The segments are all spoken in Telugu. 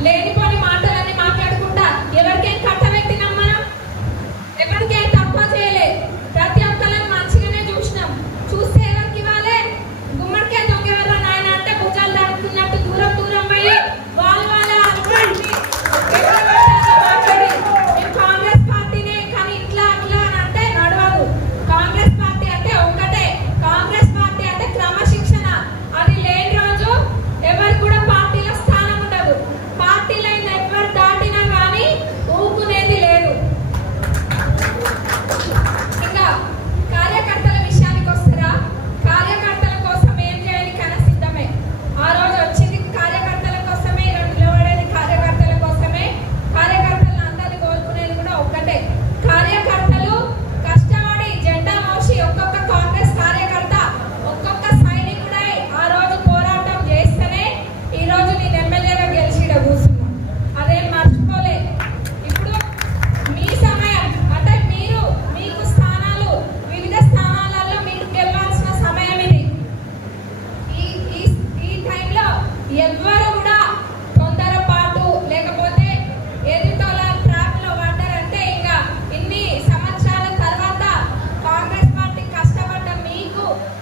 Lady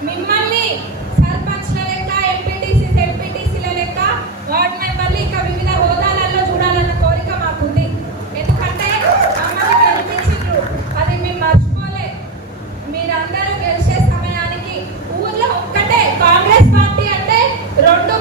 మిమ్మల్ని సర్పంచ్ల లెక్క ఎంపీటీసీ ఎంపీటీసీల లెక్క వార్డ్ మెంబర్లు ఇక వివిధ హోదాలలో చూడాలన్న కోరిక మాకుంది. ఎందుకంటే మమ్మల్ని గెలిపించారు అది మేము మర్చిపోలే. మీరందరూ గెలిచే సమయానికి ఊర్లో ఒక్కటే కాంగ్రెస్ పార్టీ అంటే రెండు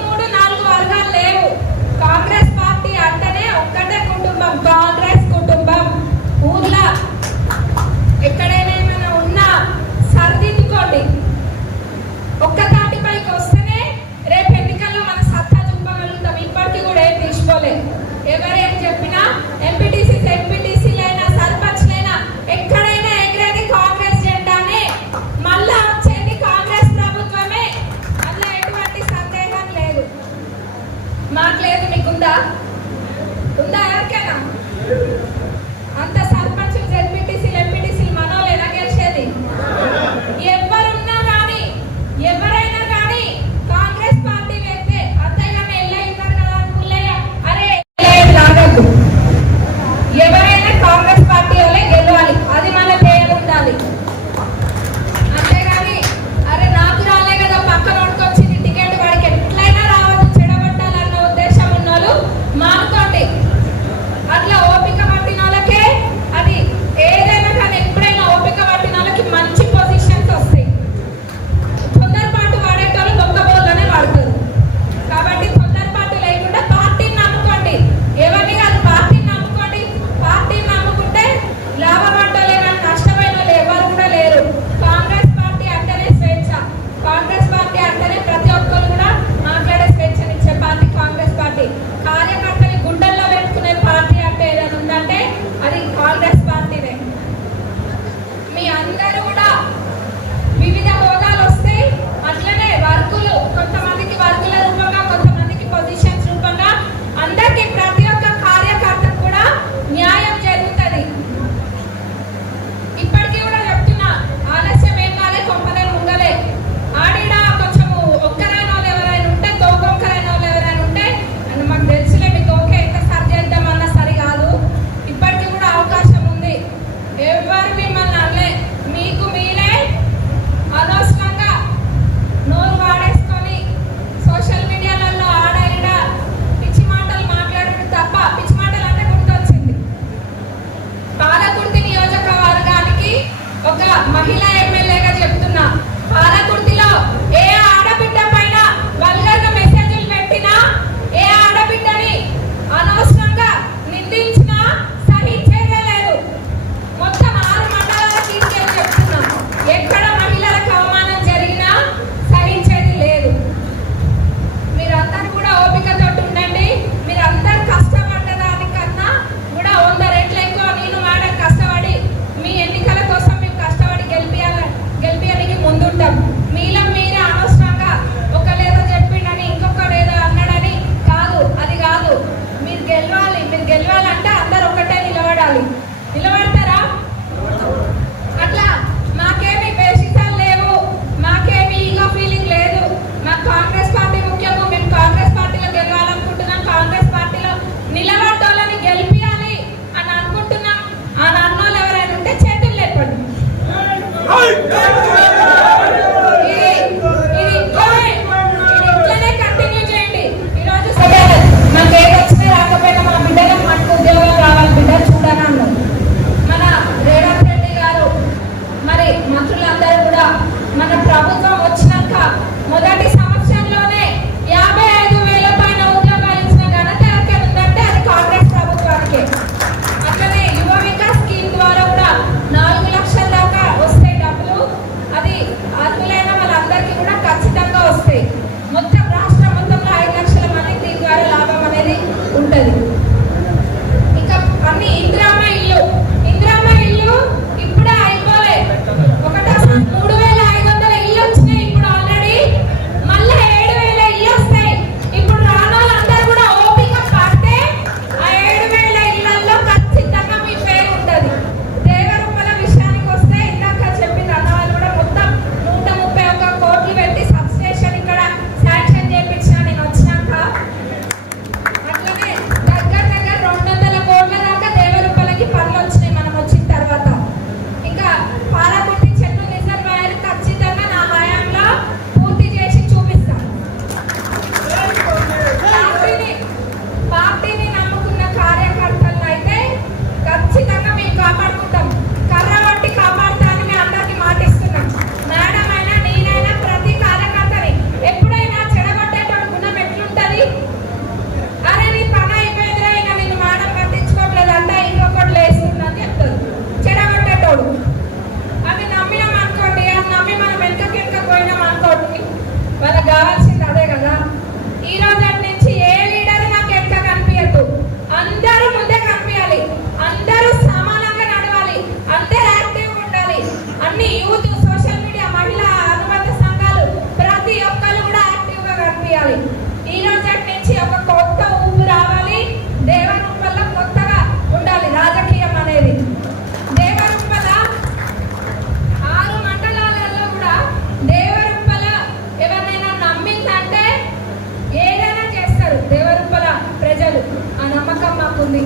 నమ్మకం మాకుంది.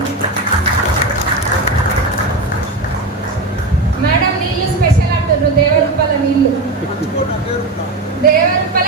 మేడం నీళ్ళు స్పెషల్ అంటున్నారు. దేవరూపల నీళ్ళు. దేవరూపల